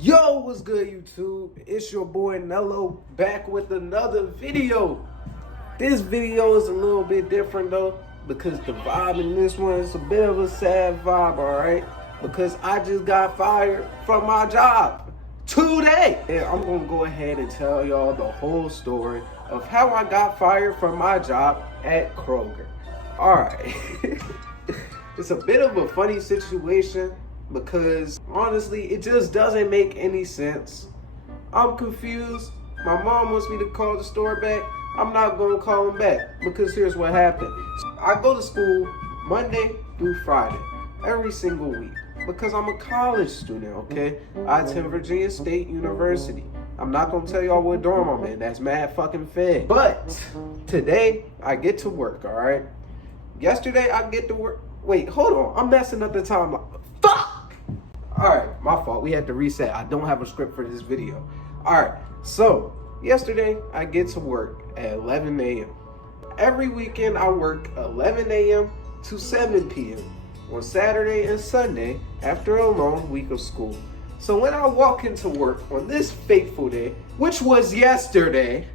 Yo, what's good, YouTube? It's your boy Nello back with another video. This video is a little bit different though, because the vibe in this one is a bit of a sad vibe, alright? Because I just got fired from my job today. And I'm gonna go ahead and tell y'all the whole story of how I got fired from my job at Kroger. Alright. It's a bit of a funny situation, because honestly, it just doesn't make any sense. I'm confused. My mom wants me to call the store back. I'm not gonna call them back, because here's what happened. I go to school Monday through Friday, every single week, because I'm a college student, okay? I attend Virginia State University. I'm not gonna tell y'all what dorm I'm in. That's mad fucking fed. But today, I get to work, all right? Yesterday, I get to work. Wait, hold on. I'm messing up the timeline. Fuck! Alright, my fault. We had to reset. I don't have a script for this video. Alright, so yesterday I get to work at 11 a.m. Every weekend I work 11 a.m. to 7 p.m. on Saturday and Sunday after a long week of school. So when I walk into work on this fateful day, which was yesterday,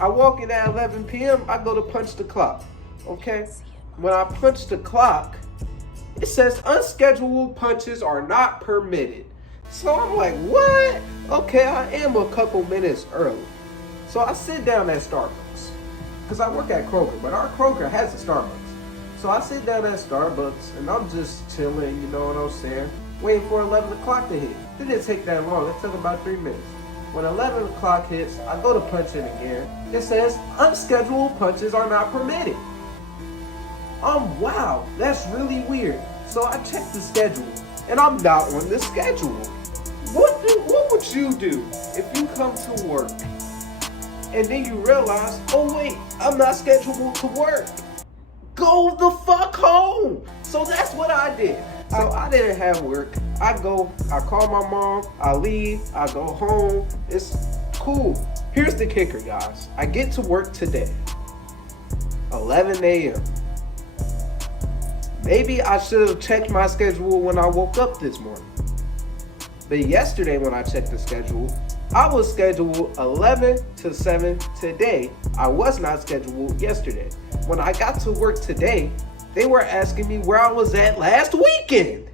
I walk in at 11 p.m. I go to punch the clock. Okay? When I punch the clock, it says unscheduled punches are not permitted. So I'm like, what? Okay, I am a couple minutes early. So I sit down at Starbucks, because I work at Kroger, but our Kroger has a Starbucks. So I sit down at Starbucks and I'm just chilling, you know what I'm saying? Waiting for 11 o'clock to hit. It didn't take that long, it took about 3 minutes. When 11 o'clock hits, I go to punch in again. It says unscheduled punches are not permitted. Wow, that's really weird. So I checked the schedule, and I'm not on the schedule. What would you do if you come to work, and then you realize, oh wait, I'm not scheduled to work? Go the fuck home. So that's what I did. So I didn't have work. I call my mom, I leave, I go home. It's cool. Here's the kicker, guys. I get to work today, 11 a.m. Maybe I should have checked my schedule when I woke up this morning. But yesterday when I checked the schedule, I was scheduled 11 to 7 today. I was not scheduled yesterday. When I got to work today, they were asking me where I was at last weekend.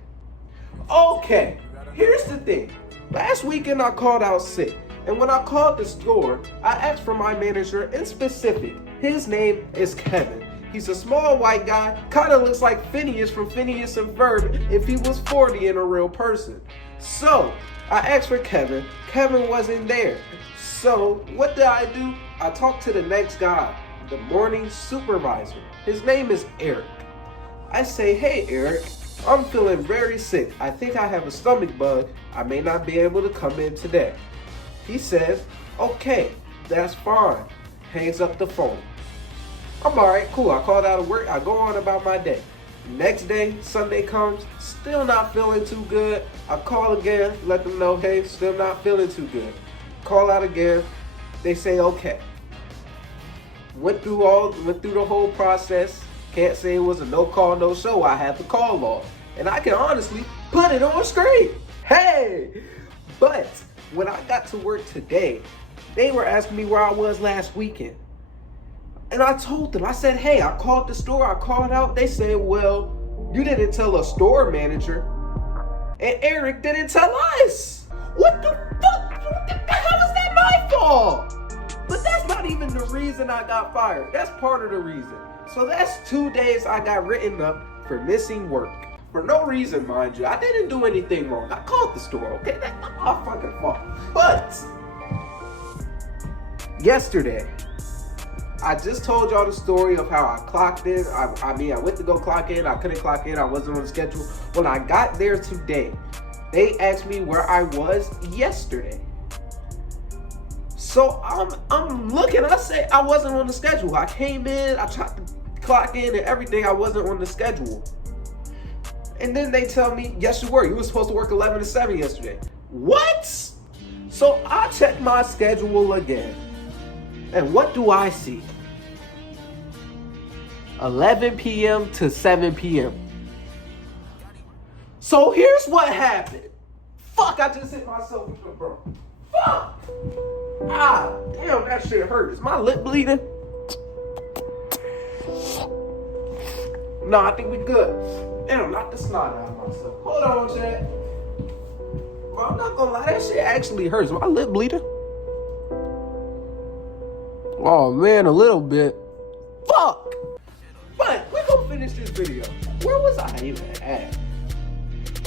Okay, here's the thing. Last weekend I called out sick. And when I called the store, I asked for my manager in specific. His name is Kevin. He's a small white guy, kind of looks like Phineas from Phineas and Ferb if he was 40 and a real person. So, I asked for Kevin. Kevin wasn't there. So, what did I do? I talked to the next guy, the morning supervisor. His name is Eric. I say, hey Eric, I'm feeling very sick. I think I have a stomach bug. I may not be able to come in today. He says, okay, that's fine. Hangs up the phone. I'm alright, cool. I called out of work. I go on about my day. Next day, Sunday comes, still not feeling too good. I call again, let them know, hey, still not feeling too good. Call out again. They say, okay. Went through the whole process. Can't say it was a no call, no show. I had the call log. And I can honestly put it on screen. Hey! But when I got to work today, they were asking me where I was last weekend. And I told them, I said, hey, I called the store, I called out. They said, well, you didn't tell a store manager. And Eric didn't tell us. What the fuck? How is that my fault? But that's not even the reason I got fired. That's part of the reason. So that's 2 days I got written up for missing work. For no reason, mind you. I didn't do anything wrong. I called the store, okay? That's not my fucking fault. But yesterday, I just told y'all the story of how I clocked in. I went to go clock in. I couldn't clock in. I wasn't on the schedule. When I got there today, they asked me where I was yesterday. So I'm looking. I say I wasn't on the schedule. I came in. I tried to clock in and everything. I wasn't on the schedule. And then they tell me, yes, you were. You were supposed to work 11 to 7 yesterday. What? So I checked my schedule again. And what do I see? 11 p.m. to 7 p.m. So here's what happened. Fuck, I just hit myself with the bro. Fuck! Ah, damn, that shit hurt. Is my lip bleeding? No, I think we good. Damn, knock the snot out of myself. Hold on, Chad. Bro, I'm not gonna lie, that shit actually hurts. My lip bleeding? Oh man, a little bit. Fuck! But we're gonna finish this video. Where was I even at?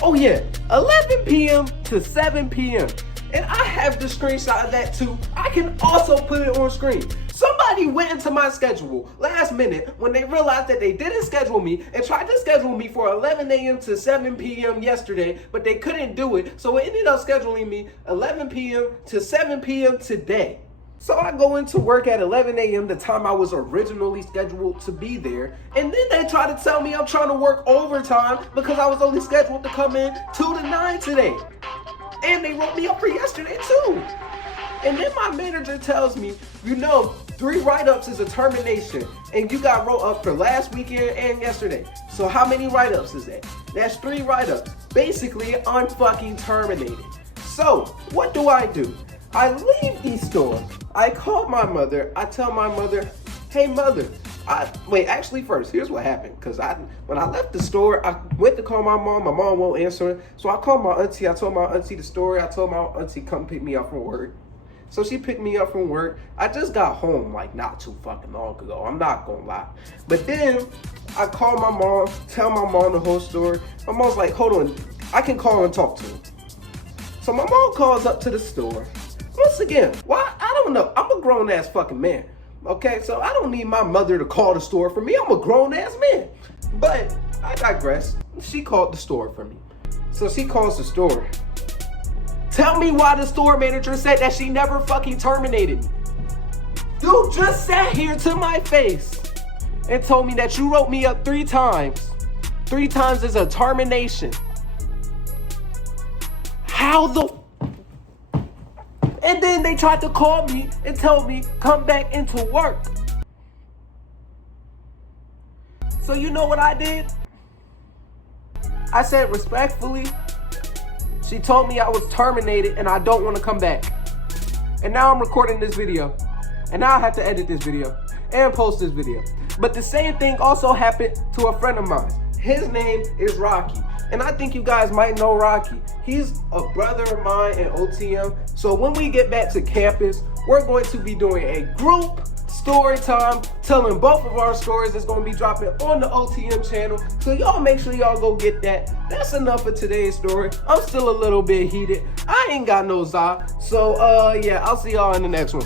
Oh yeah, 11 p.m. to 7 p.m. And I have the screenshot of that too. I can also put it on screen. Somebody went into my schedule last minute when they realized that they didn't schedule me and tried to schedule me for 11 a.m. to 7 p.m. yesterday, but they couldn't do it. So it ended up scheduling me 11 p.m. to 7 p.m. today. So I go into work at 11 a.m., the time I was originally scheduled to be there. And then they try to tell me I'm trying to work overtime because I was only scheduled to come in 2 to 9 today. And they wrote me up for yesterday too. And then my manager tells me, 3 write-ups is a termination. And you got wrote up for last weekend and yesterday. So how many write-ups is that? That's 3 write-ups. Basically, I'm fucking terminated. So what do? I leave the store. I call my mother. I tell my mother, hey mother. Actually first, here's what happened. Because when I left the store, I went to call my mom. My mom won't answer it. So I called my auntie. I told my auntie the story. I told my auntie come pick me up from work. So she picked me up from work. I just got home not too fucking long ago. I'm not gonna lie. But then I called my mom, tell my mom the whole story. My mom's like, hold on, I can call and talk to him. So my mom calls up to the store. Once again, why? I don't know. I'm a grown ass fucking man. Okay, so I don't need my mother to call the store for me. I'm a grown ass man. But I digress. She called the store for me. So she calls the store. Tell me why the store manager said that she never fucking terminated me. You just sat here to my face and told me that you wrote me up 3 times. 3 times is a termination. How the... And then they tried to call me and tell me, come back into work. So you know what I did? I said respectfully, she told me I was terminated and I don't want to come back. And now I'm recording this video. And now I have to edit this video and post this video. But the same thing also happened to a friend of mine. His name is Rocky. And I think you guys might know Rocky. He's a brother of mine in OTM. So when we get back to campus, we're going to be doing a group story time, telling both of our stories. That's going to be dropping on the OTM channel. So y'all make sure y'all go get that. That's enough for today's story. I'm still a little bit heated. I ain't got no za. So yeah, I'll see y'all in the next one.